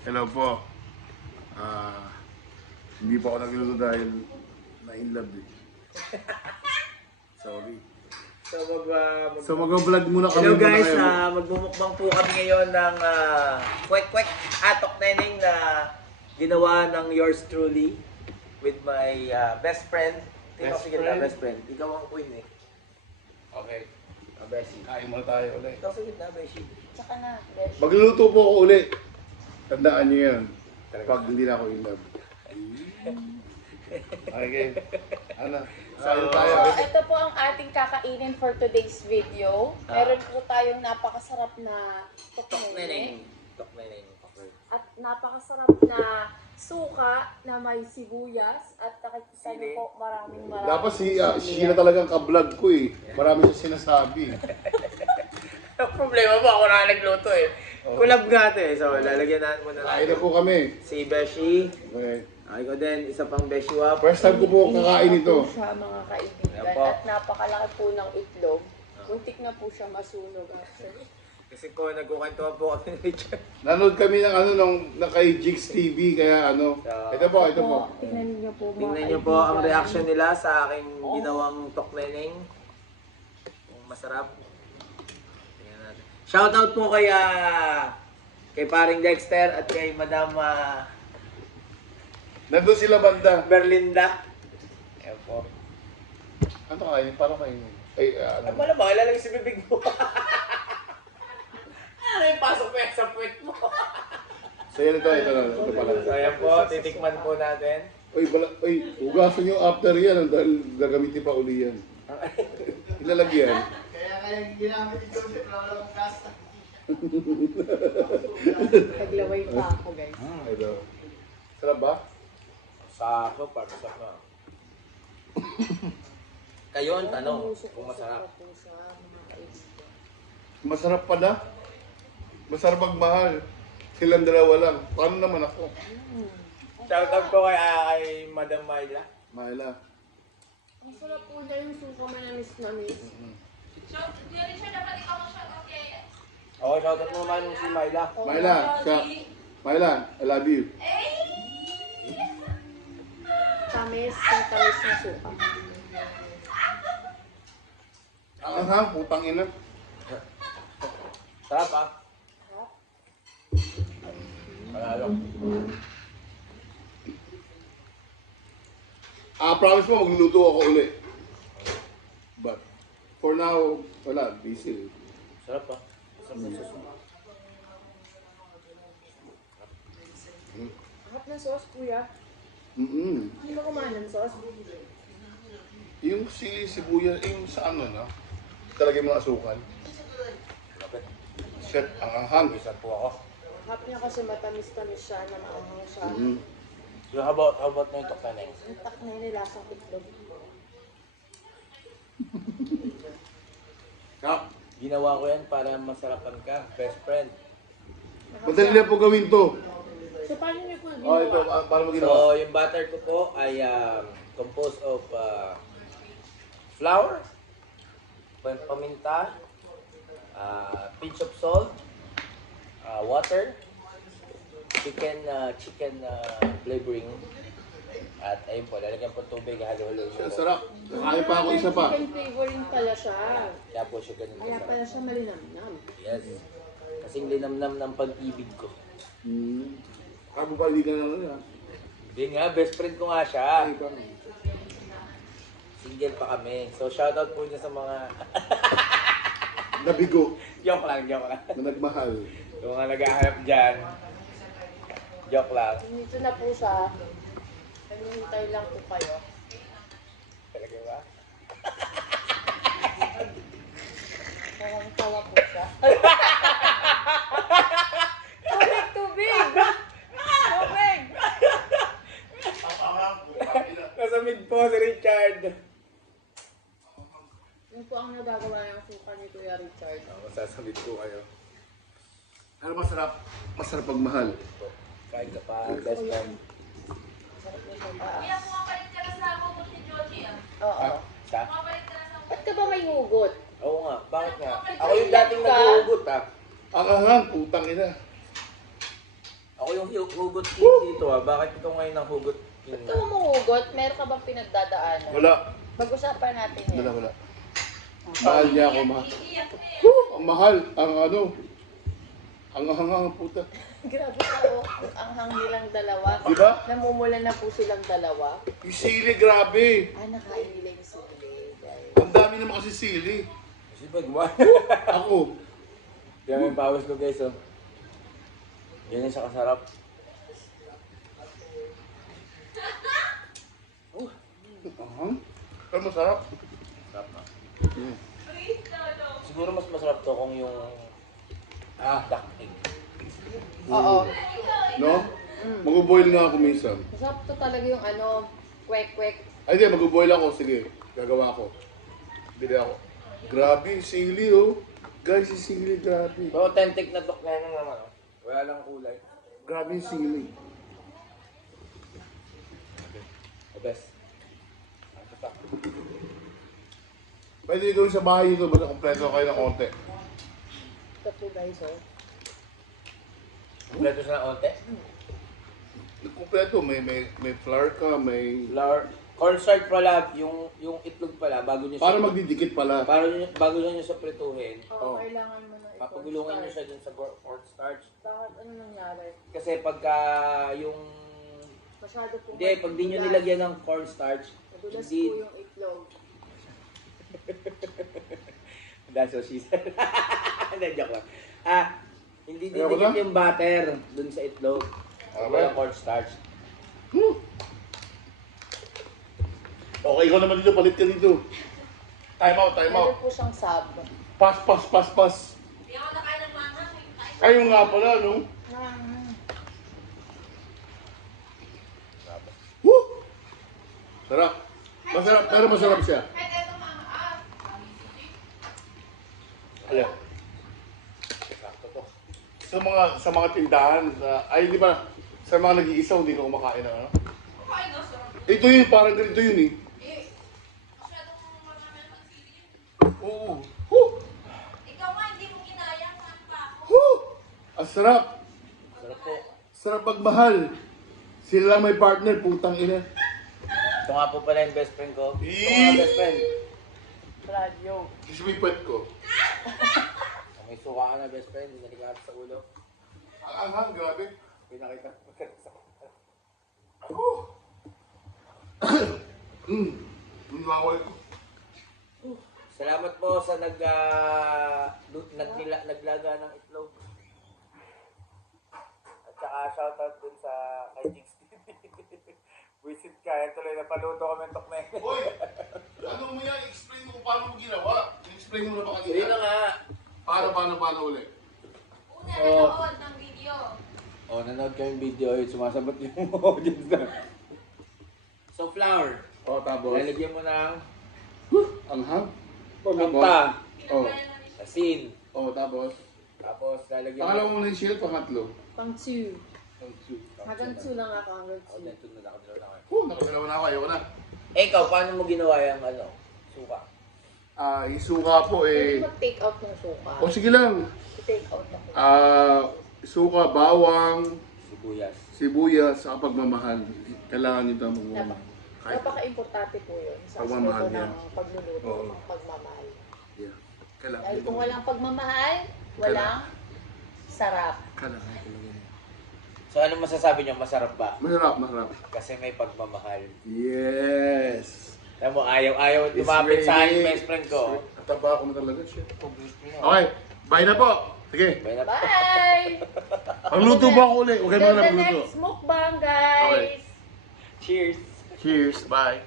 Hello po. Hindi po ako nagluto dahil na-inlove eh. Sorry. So mag-vlog muna kami. Hello guys, magmumukbang po kami ngayon ng kwek-kwek atok neneng na ginawa ng yours truly with my best friend. Best friend. Ikaw ang queen eh. Okay. Beshi. Kain muna tayo ulit. Ikaw sa gitna, Beshi. Tsaka na, Besh. Magluluto po ako ulit. Tandaan niyo yan. Pag hindi na ako in love. Okay. Ana. Sa'yo tayo. So, ito po ang ating kakainin for today's video. Meron po tayong napakasarap na Tok tukneneng. neneng. Okay. At napakasarap na suka na may sibuyas. At nakikita niyo po maraming Dapat siya na talagang ka-vlog ko eh. Marami siya sinasabi. Ang problema mo, ako na nagluto eh. Kulab nga ito eh. So, lalagyan natin muna Kain na po kami. si Beshi. Okay. Ikaw din, isa pang Beshi Wap. First time ko po kakain ito. siya mga kaibigan. Ayan po. At napakalaki po ng itlog. Muntik na po siya masunog actually. Kasi po, nagkukwentuhan po kami ni Richard. Nanood kami ng kay Jigs TV kaya ito po. Tingnan niyo po mga Tingnan niyo po ang reaction nila sa aking ginawang tokneneng. Kung masarap. Tingnan natin. Shoutout po kay paring Dexter at kay Madam Nandun sila banda. Berlinda. Ayan po. Ano kainin? Paano kainin? Ay, Ay, wala ba? Kailangan si bibig mo. Ano yung pasok mo yan sa puwet mo? So yan ito pala. So ayan po, titikman po natin. Uy, hugasan nyo after yan dahil gagamitin pa uli yan. Ilalagyan. Kaya ginamit ni Joseph na walang kasta. Naglaway pa ako guys. Ito. Sarap ba? Sakto, pag-usap na. Kayo ang tanong kung masarap. Po siya, mga kaibigan. Masarap pa na? Masarap magmahal. Silang dalawa lang. Paano naman ako? Shoutout po kay Madam Myla. Mahila. Ang sarap po niya yung suka manamis na miss. Oo, shoutout mo naman si Myla. Mahila, Mahila, I love you. Tamis, yung tamis na suka. Ang putang ina. Sarap ah. Panalo. Promise mo, magluluto ako uli. But, for now, wala, busy. Sarap ah. Harap na sauce, kuya. Hindi ba kumain ng sauce? Yung sibuyas, yung sa na? Talagay mga asukal. Lapit. Shit, ang anghang. Isa po ako. Harap niya kasi matamis-tamis siya, na maanghang siya. So how about na yung tokneneng? Ang tak na yun, lasang itlog. Ginawa ko yan para masarapan ka, best friend. Madali na po gawin to. So, paano niyo po Ito, ginawa? para mo ginawa. So, yung butter ko po ay composed of flour, paminta, pinch of salt, water, chicken flavoring, at ayun po, lalagyan po tubig, halo-halo Ang mo. sarap. Nakain pa ako isa pa. Chicken flavoring pala siya. Kaya po siya ganun Kaya pala kasarap. siya malinamnam. Yes. Kasing linamnam ng pag-ibig ko. Kabubali ka na lang ha. Hindi nga, best friend ko nga siya. Ay, ikaw. Single pa kami. So, shoutout po niya sa mga... Nabigo joke lang. na nagmahal. Yung mga naghahanap dyan. Joke lang. Dito na po siya. Hinihintay lang po kayo. Talaga ba? Parang tawa po siya. Tubig! Tubig! Nasa mid po si Richard. Yun po ang nagagawa ng suka ni Kuya Richard. Masasabit ko kayo. Ano masarap? Masarap pagmahal. Kain ka pa, best friend. Sarap na siya taas. Kaya pumapalit ka na sa hugot ni Joji ah. Oo. Sa? Pumapalit ka na sa hugot. Ba't ka ba may hugot? Oo nga, bakit nga? Ako yung dating nag-uugot ah. Ang anghang, putang ina. Ako yung hugot king dito ah. Bakit ito ngayon ang hugot king? Ito humuhugot, meron ka bang pinagdadaanan? Wala. Pag-usapan natin yan. Wala. Mahal niya ako, mahal. Ang mahal. Ang ano. Ang hangang puta. Grabe ka, ang hang nilang dalawa. Diba? Namumula na po silang dalawa. Yung sili, grabe. Nakain nila yung sili. Ang dami naman kasi sili. Kasi pag mo. Ako. Kaya may pawis ko guys oh. Yan yung siya kasarap. Pero masarap. Sarap na. Siguro mas masarap to kung yung duck egg. Oo. No? Mag-boil nga ako minsan. Masarap to talaga yung ano, kwek-kwek. Ay, di, mag-boil ako. Sige, gagawa ko. Bili ako. Grabe, sili oh. Guys, yung sili, grabe. So authentic na tok na yun naman oh. Wala lang kulay. Grabe yung sili. The best. Ano pa? Pwede gawin sa bahay nito, basta kompleto kayo ng konti. Ito po guys, oh. Kompleto siya ng onte. Kompleto, may flour ka, may... Flour. Cornstarch pala, yung itlog pala, bago nyo Para magdidikit pala. bago nyo siya prituhin, Oo, Oh. kailangan mo na ito. papagulungan nyo siya dun sa cornstarch. Bakit ano nangyari? Kasi pagka yung... Masyado po. Hindi, pag di nyo nilagyan ng cornstarch, Madulas po hindi... yung itlog. That's what she said. Hindi, joke lang. Hindi Ayaw ko didikit na? yung butter dun sa itlog. Wala cornstarch. Okay, ikaw naman dito, palit ka dito. Time out. Meron po siyang sub. Pas. Hindi ako nakain ng mama. Ayun nga pala, no? Woo! Sarap. Masarap, pero masarap siya. Kahit ito mama. Ayan. Sa mga tindahan, ay di ba, sa mga nag-iisaw, hindi ko kumakain ng ano. Okay, no, sir. Ito yun, parang ganito yun eh. Masyadong marami naman sili. Oo. Woo! Ikaw nga, hindi mo kinaya. Saan pa ako? Woo! Ang sarap. Sarap po. Sarap pagmahal. Sila lang may partner, putang ina. Ito nga po pala yung best friend ko. Ito nga Eee! best friend. Radio. Kiss mo yung pet ko. May suka ka na best friend, nalikat sa ulo. Ang anghang, grabe. Pinakita ko Woo! Ang laway ko. Salamat po sa naglaga ng itlog. At saka shoutout dun sa kay Jigs TV. Visit ka, yan tuloy napaluto kami ng tokme. Hoy! Ano mo yan? Explain mo kung paano mo ginawa. Explain mo na ba Sige na kanina? nga. Paano ulit? Una, nanood ng video. Oh, nanood kami video, yun, sumasabat yung audience na. So, flour. O, tapos. Lalagyan mo ng Anghang? paminta, O, asin. tapos. Tapos, lalagyan Pakalaw mo na yung shield, pangatlo. Pang 2. Ang two. Hanggang 2 lang ako, hanggang Oh, dito na nakadalaw na kayo. Nakadalawa na ako, ayoko na. Eh, ikaw, paano mo ginawa yung suka? Yung suka po Pwede eh. mag-take out ng suka. O sige lang. I-take out ako. Suka, bawang, Sibuyas. sibuyas, sa pagmamahal. Kailangan nito ang magmamahal. Kahit, Napaka-importante po yun sa Pagmamahal aspecto yan. ng pagluluto, Oo. ng pagmamahal. yeah. Kailangan. Dahil kung walang pagmamahal, walang sarap. Kailangan talaga yan. So, ano masasabi niyo? Masarap ba? Masarap. Kasi may pagmamahal. Yes. Alam mo, ayaw lumapit sa akin, best friend ko. Nataba ako na talaga siya. Okay, bye na po. Sige. May na- Bye! Magluto ba ako ulit? Huwag kayo Till na the magluto. next mukbang, guys! Okay. Cheers! Cheers. Bye.